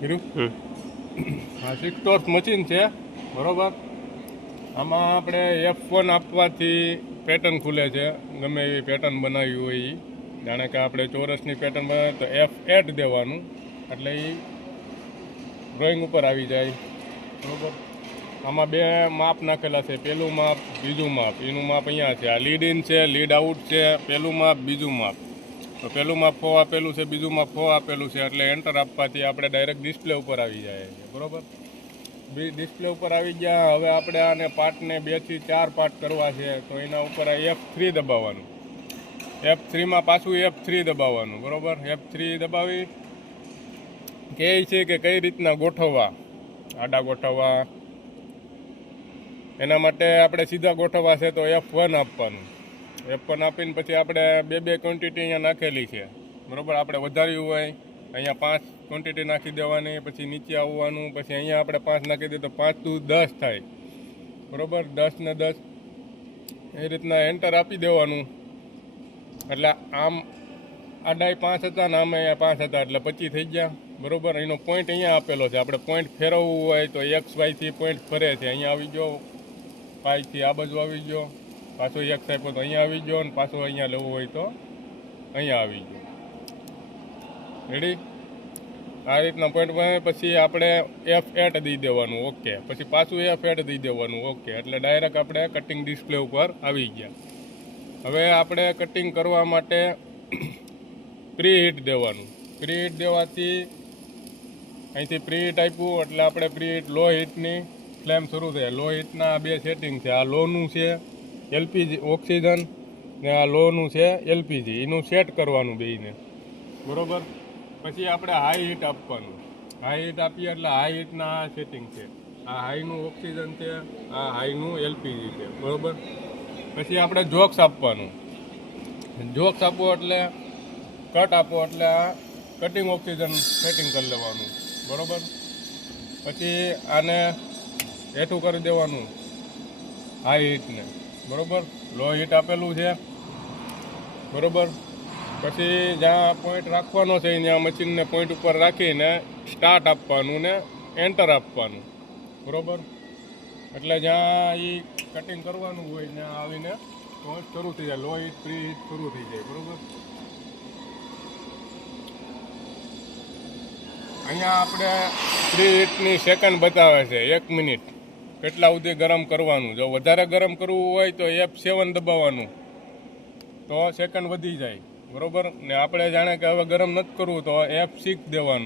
કીધું આ 6 torch machine છે બરોબર. આમાં આપણે F1 આપવાથી પેટર્ન ખુલે છે, ગમે એવી પેટર્ન બનાવી હોય એ. જાણે કે આપણે ચોરસની પેટર્ન બનાવીએ તો F8 દેવાનું, એટલે એ ડ્રોઈંગ ઉપર આવી જાય બરોબર. આમાં 2 માપ નાખેલા છે, પહેલું માપ બીજું માપ. એનું માપ અહીંયા છે. આ લીડ ઇન છે, લીડ આઉટ છે, પહેલું માપ બીજું માપ. તો પહેલું માપ 4 આપેલું છે, બીજું માપ 4 આપેલું છે, એટલે એન્ટર આપવાથી આપણે ડાયરેક્ટ ડિસ્પ્લે ઉપર આવી જાય છે બરોબર. ડિસ્પ્લે ઉપર આવી ગયા. હવે આપણે આને પાર્ટને 2 થી 4 પાર્ટ કરવા છે, તો એના ઉપર F3 દબાવવાનું. F3માં પાછું F3 દબાવવાનું બરોબર. F3 દબાવી કહે છે કે કઈ રીતના ગોઠવવા, આડા ગોઠવવા. એના માટે આપણે સીધા ગોઠવવા છે તો F1 આપવાનું. F1 આપીને પછી આપણે 2 ક્વોન્ટિટી અહીંયા નાખેલી છે બરોબર. આપણે વધાર્યું હોય અહીંયા 5 ક્વોન્ટિટી નાખી દેવાની, પછી નીચે આવવાનું, પછી અહીંયા આપણે 5 નાખી દઈએ તો 5 દુ 10 થાય બરોબર. 10 ને 10 એ રીતના એન્ટર આપી દેવાનું. એટલે આમ આડાઈ 5 હતા ને આમાં અહીંયા 5 હતા, એટલે 25 થઈ ગયા બરોબર. એનો પોઈન્ટ અહીંયા આપેલો છે. આપણે પોઈન્ટ ફેરવવું હોય તો XY થી પોઈન્ટ ફરે છે. અહીંયા આવી ગયો, પાઈથી આ બાજુ આવી ગયો, પાછો X આપ્યો તો અહીંયા આવી ગયો, અને પાછો અહીંયા લેવું હોય તો અહીંયા આવી ગયો. રેડી? આ રીતના પોઈન્ટ બને. પછી આપણે F8 દઈ દેવાનું, ઓકે. પછી પાછું F8 દઈ દેવાનું, ઓકે. એટલે ડાયરેક્ટ આપણે કટિંગ ડિસ્પ્લે ઉપર આવી ગયા. હવે આપણે કટિંગ કરવા માટે પ્રી હીટ દેવાનું. પ્રી હીટ દેવાથી અહીંથી પ્રી હીટ આપ્યું એટલે આપણે પ્રી હીટ લો હીટની ફ્લેમ શરૂ થાય. લો હીટના 2 સેટિંગ છે. આ લોનું છે LPG ઓક્સિજન, ને આ લોનું છે LPG. એનું સેટ કરવાનું બેયને બરોબર. પછી આપણે હાઈ હીટ આપવાનું. હાઈ હીટ આપીએ એટલે હાઈ હીટના આ સેટિંગ છે. આ હાઈનું ઓક્સિજન છે, આ હાઈનું LPG છે બરોબર. પછી આપણે જોક્સ આપવાનું. જોક્સ આપવો એટલે કટ આપો એટલે આ કટિંગ ઓક્સિજન સેટિંગ કરી લેવાનું બરોબર. પછી આને હેઠું કરી દેવાનું હાઈ હીટને બરોબર. લો હીટ આપેલું છે બરોબર. પછી જ્યાં પોઈન્ટ રાખવાનો છે ત્યાં મશીનને પોઈન્ટ ઉપર રાખીને સ્ટાર્ટ આપવાનું ને એન્ટર આપવાનું બરોબર. એટલે જ્યાં એ કટિંગ કરવાનું હોય ત્યાં આવીને પોઈન્ટ શરૂ થઈ જાય. લો હીટ પ્રી હીટ શરૂ થઈ જાય બરોબર. અહીંયા આપણે પ્રી હીટની સેકન્ડ બતાવે છે, 1 મિનિટ કેટલા સુધી ગરમ કરવાનું. જો વધારે ગરમ કરવું હોય તો F7 દબાવવાનું, તો સેકન્ડ વધી જાય બરોબર. ને આપણે જાણે કે હવે ગરમ નથી કરવું તો F6 દેવાનું.